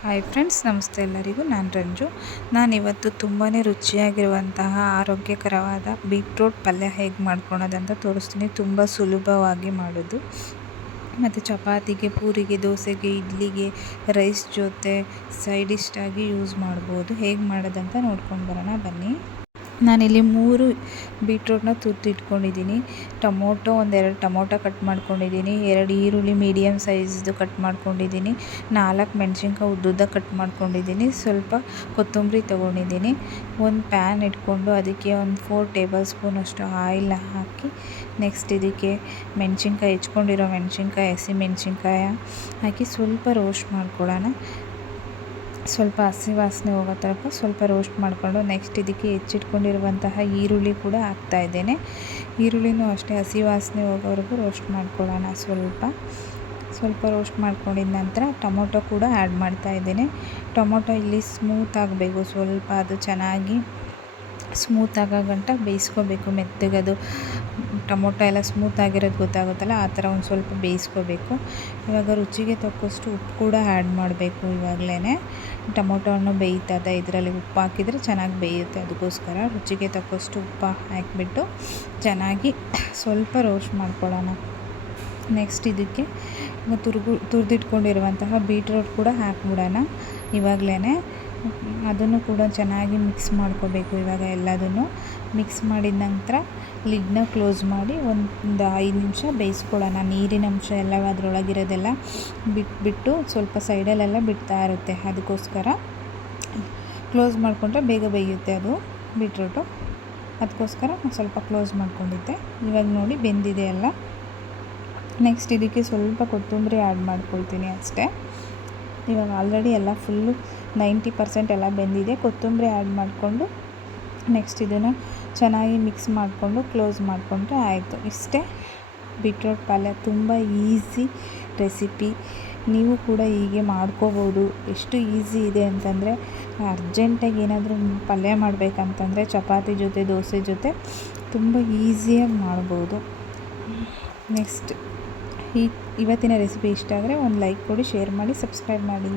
Hi friends, ನಮಸ್ತೆ ಎಲ್ಲರಿಗೂ. ನಾನು ರಂಜು. ನಾನಿವತ್ತು ತುಂಬಾ ರುಚಿಯಾಗಿರುವಂತಹ ಆರೋಗ್ಯಕರವಾದ ಬೀಟ್ರೋಟ್ ಪಲ್ಯ ಹೇಗೆ ಮಾಡ್ಕೊಳೋದಂತ ತೋರಿಸ್ತೀನಿ. ತುಂಬ ಸುಲಭವಾಗಿ ಮಾಡೋದು ಮತ್ತು ಚಪಾತಿಗೆ, ಪೂರಿಗೆ, ದೋಸೆಗೆ, ಇಡ್ಲಿಗೆ, ರೈಸ್ ಜೊತೆ ಸೈಡ್ ಡಿಶ್ಟಾಗಿ ಯೂಸ್ ಮಾಡ್ಬೋದು. ಹೇಗೆ ಮಾಡೋದಂತ ನೋಡ್ಕೊಂಡು ಬರೋಣ ಬನ್ನಿ. ನಾನಿಲ್ಲಿ 3 ಬೀಟ್ರೋಟ್ನ ತುರಿದಿಟ್ಕೊಂಡಿದ್ದೀನಿ. ಒಂದೆರಡು ಟೊಮೊಟೊ ಕಟ್ ಮಾಡ್ಕೊಂಡಿದ್ದೀನಿ. 2 ಈರುಳ್ಳಿ ಮೀಡಿಯಮ್ ಸೈಜ್ದು ಕಟ್ ಮಾಡ್ಕೊಂಡಿದ್ದೀನಿ. 4 ಮೆಣಸಿನ್ಕಾಯಿ ಉದ್ದುದ್ದ ಕಟ್ ಮಾಡ್ಕೊಂಡಿದ್ದೀನಿ. ಸ್ವಲ್ಪ ಕೊತ್ತಂಬರಿ ತೊಗೊಂಡಿದ್ದೀನಿ. ಒಂದು ಪ್ಯಾನ್ ಇಟ್ಕೊಂಡು ಅದಕ್ಕೆ ಒಂದು 4 ಟೇಬಲ್ ಸ್ಪೂನ್ ಅಷ್ಟು ಆಯಿಲ್ ಹಾಕಿ, ನೆಕ್ಸ್ಟ್ ಇದಕ್ಕೆ ಹೆಚ್ಕೊಂಡಿರೋ ಮೆಣಸಿನ್ಕಾಯಿ, ಹಸಿ ಮೆಣಸಿನ್ಕಾಯಿ ಹಾಕಿ ಸ್ವಲ್ಪ ರೋಸ್ಟ್ ಮಾಡ್ಕೊಳ್ಳೋಣ. ಸ್ವಲ್ಪ ಹಸಿ ವಾಸನೆ ಹೋಗೋ ತನಕ ಸ್ವಲ್ಪ ರೋಸ್ಟ್ ಮಾಡಿಕೊಂಡು, ನೆಕ್ಸ್ಟ್ ಇದಕ್ಕೆ ಹೆಚ್ಚಿಟ್ಕೊಂಡಿರುವಂತಹ ಈರುಳ್ಳಿ ಕೂಡ ಹಾಕ್ತಾಯಿದ್ದೇನೆ. ಈರುಳ್ಳಿನೂ ಅಷ್ಟೇ ಹಸಿ ವಾಸನೆ ಹೋಗೋವರೆಗೂ ರೋಸ್ಟ್ ಮಾಡ್ಕೊಳ್ಳೋಣ. ಸ್ವಲ್ಪ ರೋಸ್ಟ್ ಮಾಡ್ಕೊಂಡಿದ ನಂತರ ಟೊಮೊಟೊ ಕೂಡ ಆ್ಯಡ್ ಮಾಡ್ತಾಯಿದ್ದೇನೆ. ಟೊಮೊಟೊ ಇಲ್ಲಿ ಸ್ಮೂತ್ ಆಗಬೇಕು, ಸ್ವಲ್ಪ ಅದು ಚೆನ್ನಾಗಿ ಸ್ಮೂತ್ ಆಗೋ ಗಂಟ ಬೇಯಿಸ್ಕೋಬೇಕು. ಮೆತ್ತಗದು ಟೊಮೊಟೊ ಎಲ್ಲ ಸ್ಮೂತ್ ಆಗಿರೋದು ಗೊತ್ತಾಗುತ್ತಲ್ಲ, ಆ ಥರ ಒಂದು ಸ್ವಲ್ಪ ಬೇಯಿಸ್ಕೋಬೇಕು. ಇವಾಗ ರುಚಿಗೆ ತಕ್ಕಷ್ಟು ಉಪ್ಪು ಕೂಡ ಆ್ಯಡ್ ಮಾಡಬೇಕು. ಇವಾಗಲೇ ಟೊಮೊಟೊ ಹಣ್ಣು ಬೇಯ್ತದೆ, ಇದರಲ್ಲಿ ಉಪ್ಪು ಹಾಕಿದರೆ ಚೆನ್ನಾಗಿ ಬೇಯುತ್ತೆ. ಅದಕ್ಕೋಸ್ಕರ ರುಚಿಗೆ ತಕ್ಕಷ್ಟು ಉಪ್ಪು ಹಾಕಿಬಿಟ್ಟು ಚೆನ್ನಾಗಿ ಸ್ವಲ್ಪ ರೋಸ್ಟ್ ಮಾಡ್ಕೊಳ್ಳೋಣ. ನೆಕ್ಸ್ಟ್ ಇದಕ್ಕೆ ತುರಿದಿಟ್ಕೊಂಡಿರುವಂತಹ ಬೀಟ್ರೋಟ್ ಕೂಡ ಹಾಕ್ಬಿಡೋಣ. ಇವಾಗಲೇ ಅದನ್ನು ಕೂಡ ಚೆನ್ನಾಗಿ ಮಿಕ್ಸ್ ಮಾಡ್ಕೋಬೇಕು. ಇವಾಗ ಎಲ್ಲದನ್ನು ಮಿಕ್ಸ್ ಮಾಡಿದ ನಂತರ ಲಿಡ್ನ ಕ್ಲೋಸ್ ಮಾಡಿ ಒಂದು 5 ನಿಮಿಷ ಬೇಯಿಸ್ಕೊಳ್ಳೋಣ. ನೀರಿನ ಅಂಶ ಎಲ್ಲ ಅದರೊಳಗಿರೋದೆಲ್ಲ ಬಿಟ್ಟು ಸ್ವಲ್ಪ ಸೈಡಲ್ಲೆಲ್ಲ ಬಿಡ್ತಾ ಇರುತ್ತೆ. ಅದಕ್ಕೋಸ್ಕರ ಕ್ಲೋಸ್ ಮಾಡಿಕೊಂಡ್ರೆ ಬೇಗ ಬೇಯುತ್ತೆ ಅದು ಬೀಟ್ರೋಟು. ಅದಕ್ಕೋಸ್ಕರ ನಾನು ಸ್ವಲ್ಪ ಕ್ಲೋಸ್ ಮಾಡ್ಕೊಂಡಿದ್ದೆ. ಇವಾಗ ನೋಡಿ ಬೆಂದಿದೆ ಎಲ್ಲ. ನೆಕ್ಸ್ಟ್ ಇದಕ್ಕೆ ಸ್ವಲ್ಪ ಕೊತ್ತಂಬರಿ ಆ್ಯಡ್ ಮಾಡ್ಕೊಳ್ತೀನಿ ಅಷ್ಟೇ. ಇವಾಗ ಆಲ್ರೆಡಿ ಎಲ್ಲ ಫುಲ್ಲು 90% ಎಲ್ಲ ಬೆಂದಿದೆ. ಕೊತ್ತಂಬರಿ ಆ್ಯಡ್ ಮಾಡಿಕೊಂಡು ನೆಕ್ಸ್ಟ್ ಇದನ್ನು ಚೆನ್ನಾಗಿ ಮಿಕ್ಸ್ ಮಾಡಿಕೊಂಡು ಕ್ಲೋಸ್ ಮಾಡಿಕೊಂಡ್ರೆ ಆಯಿತು. ಇಷ್ಟೇ ಬೀಟ್ರೋಟ್ ಪಲ್ಯ. ತುಂಬ ಈಸಿ ರೆಸಿಪಿ. ನೀವು ಕೂಡ ಹೀಗೆ ಮಾಡ್ಕೋಬೋದು. ಎಷ್ಟು ಈಸಿ ಇದೆ ಅಂತಂದರೆ, ಅರ್ಜೆಂಟಾಗಿ ಏನಾದರೂ ಪಲ್ಯ ಮಾಡಬೇಕಂತಂದರೆ ಚಪಾತಿ ಜೊತೆ, ದೋಸೆ ಜೊತೆ ತುಂಬ ಈಸಿಯಾಗಿ ಮಾಡ್ಬೋದು. ನೆಕ್ಸ್ಟ್ ಇವತ್ತಿನ ರೆಸಿಪಿ ಇಷ್ಟ ಆದರೆ ಒಂದು ಲೈಕ್ ಕೊಡಿ, ಶೇರ್ ಮಾಡಿ, ಸಬ್ಸ್ಕ್ರೈಬ್ ಮಾಡಿ.